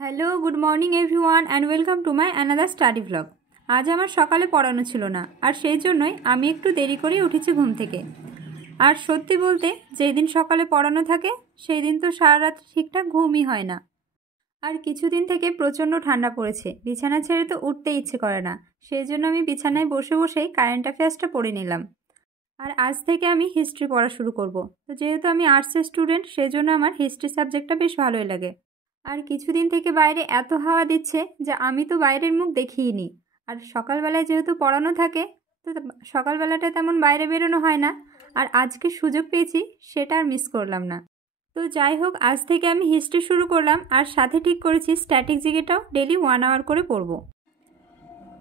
Hello, good morning everyone and welcome to my another study blog. আজ আমার সকালে পড়ানো ছিল না, আর সেই জন্যই আমি একটু দেরি করেই উঠেছি ঘুম থেকে। আর সত্যি বলতে, যেই দিন সকালে পড়ানো থাকে সেই দিন তো সারা রাত ঠিকঠাক ঘুমই হয় না। আর কিছুদিন থেকে প্রচণ্ড ঠান্ডা পড়েছে, বিছানা ছেড়ে তো উঠতে ইচ্ছে করে না। সেই জন্য আমি বিছানায় বসে বসেই কারেন্ট অ্যাফেয়ার্সটা পড়ে নিলাম। আর আজ থেকে আমি হিস্ট্রি পড়া শুরু করব। তো যেহেতু আমি আর্টসের স্টুডেন্ট, সেই জন্য আমার হিস্ট্রি সাবজেক্টটা বেশ ভালোই লাগে। আর কিছুদিন থেকে বাইরে এত হাওয়া দিচ্ছে যে আমি তো বাইরের মুখ দেখিইনি। আর সকালবেলায় যেহেতু পড়ানো থাকে, তো সকালবেলাটা তেমন বাইরে বেরোনো হয় না। আর আজকে সুযোগ পেয়েছি, সেটা আর মিস করলাম না। তো যাই হোক, আজ থেকে আমি হিস্ট্রি শুরু করলাম, আর সাথে ঠিক করেছি স্ট্যাটিক জিকেটাও ডেলি 1 আওয়ার করে পড়ব।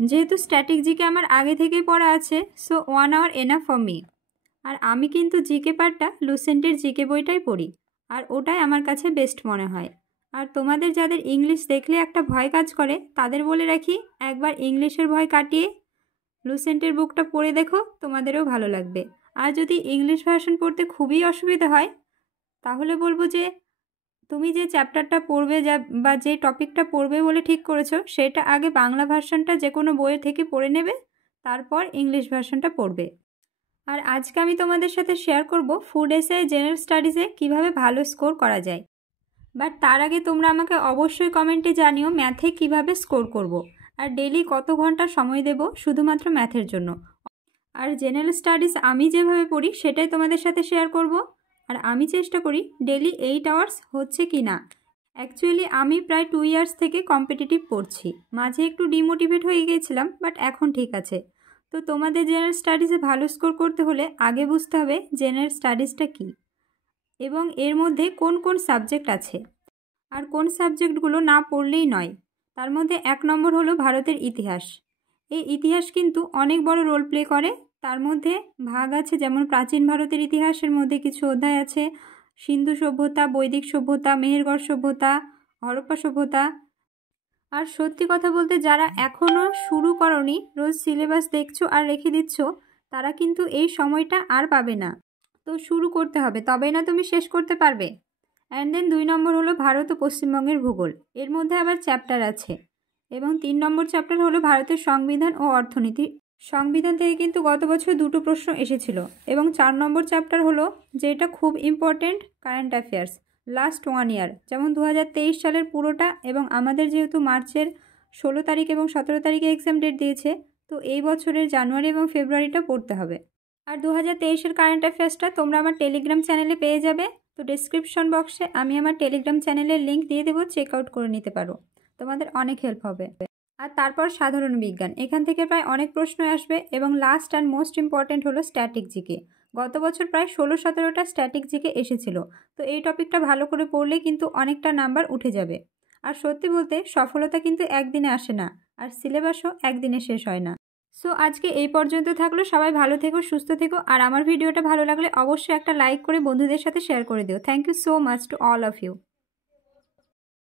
যেহেতু স্ট্যাটিক জিকে আমার আগে থেকেই পড়া আছে, so 1 hour enough for me. আর আমি কিন্তু জিকে পার্টটা লুসেন্টের জিকে বইটাই পড়ি, আর ওটাই আমার কাছে বেস্ট মনে হয়। আর তোমাদের যাদের ইংলিশ দেখলে একটা ভয় কাজ করে, তাদের বলে রাখি, একবার ইংলিশের ভয় কাটিয়ে লুসেন্টের বুকটা পড়ে দেখো, তোমাদেরও ভালো লাগবে। আর যদি ইংলিশ ভার্সন পড়তে খুবই অসুবিধা হয়, তাহলে বলবো যে তুমি যে চ্যাপ্টারটা পড়বে বা যে টপিকটা পড়বে বলে ঠিক করেছো, সেটা আগে বাংলা ভার্সনটা যে কোনো বইয়ের থেকে পড়ে নেবে, তারপর ইংলিশ ভার্সনটা পড়বে। আর আজকে আমি তোমাদের সাথে শেয়ার করব ফুড এসে জেনারেল স্টাডিজে কিভাবে ভালো স্কোর করা যায়। বাট তার আগে তোমরা আমাকে অবশ্যই কমেন্টে জানিও ম্যাথে কিভাবে স্কোর করব, আর ডেলি কত ঘন্টা সময় দেব শুধুমাত্র ম্যাথের জন্য। আর জেনারেল স্টাডিজ আমি যেভাবে পড়ি সেটাই তোমাদের সাথে শেয়ার করব। আর আমি চেষ্টা করি ডেলি 8 আওয়ার্স হচ্ছে কি না। অ্যাকচুয়ালি আমি প্রায় 2 ইয়ার্স থেকে কম্পিটিটিভ পড়ছি। মাঝে একটু ডিমোটিভেট হয়ে গিয়েছিলাম, বাট এখন ঠিক আছে। তো তোমাদের জেনারেল স্টাডিজে ভালো স্কোর করতে হলে আগে বুঝতে হবে জেনারেল স্টাডিজটা কী, এবং এর মধ্যে কোন কোন সাবজেক্ট আছে, আর কোন সাবজেক্টগুলো না পড়লেই নয়। তার মধ্যে 1 নম্বর হলো ভারতের ইতিহাস। এই ইতিহাস কিন্তু অনেক বড় রোল প্লে করে। তার মধ্যে ভাগ আছে, যেমন প্রাচীন ভারতের ইতিহাসের মধ্যে কিছু অধ্যায় আছে সিন্ধু সভ্যতা, বৈদিক সভ্যতা, মেহেরগড় সভ্যতা, হরপ্পা সভ্যতা। আর সত্যি কথা বলতে, যারা এখনও শুরু করনি, রোজ সিলেবাস দেখছো আর রেখে দিচ্ছ, তারা কিন্তু এই সময়টা আর পাবে না। তো শুরু করতে হবে, তবেই না তুমি শেষ করতে পারবে। অ্যান্ড দেন 2 নম্বর হলো ভারত ও পশ্চিমবঙ্গের ভূগোল। এর মধ্যে আবার চ্যাপ্টার আছে। এবং 3 নম্বর চ্যাপ্টার হলো ভারতের সংবিধান ও অর্থনীতি। সংবিধান থেকে কিন্তু গত বছর 2টো প্রশ্ন এসেছিল। এবং 4 নম্বর চ্যাপ্টার হলো, যেটা খুব ইম্পর্টেন্ট, কারেন্ট অ্যাফেয়ার্স লাস্ট 1 ইয়ার, যেমন 2023 সালের পুরোটা। এবং আমাদের যেহেতু মার্চের 16 তারিখ এবং 17 তারিখে এক্সাম ডেট দিয়েছে, তো এই বছরের জানুয়ারি এবং ফেব্রুয়ারিটা পড়তে হবে। আর 2023-এর কারেন্ট অ্যাফেয়ার্সটা তোমরা আমার টেলিগ্রাম চ্যানেলে পেয়ে যাবে। তো ডেসক্রিপশন বক্সে আমি আমার টেলিগ্রাম চ্যানেলের লিঙ্ক দিয়ে দেবো, চেক আউট করে নিতে পারো, তোমাদের অনেক হেল্প হবে। আর তারপর সাধারণ বিজ্ঞান, এখান থেকে প্রায় অনেক প্রশ্ন আসবে। এবং লাস্ট অ্যান্ড মোস্ট ইম্পর্ট্যান্ট হলো স্ট্যাটিক জিকে। গত বছর প্রায় 16-17টা স্ট্যাটিক জিকে এসেছিল। তো এই টপিকটা ভালো করে পড়লেই কিন্তু অনেকটা নাম্বার উঠে যাবে। আর সত্যি বলতে, সফলতা কিন্তু একদিনে আসে না, আর সিলেবাসও একদিনে শেষ হয় না। সো আজকে এই পর্যন্ত থাকলো। সবাই ভালো থেকো, সুস্থ থেকো। আর আমার ভিডিওটা ভালো লাগলে অবশ্যই একটা লাইক করে বন্ধুদের সাথে শেয়ার করে দিও। Thank you so much to all of you.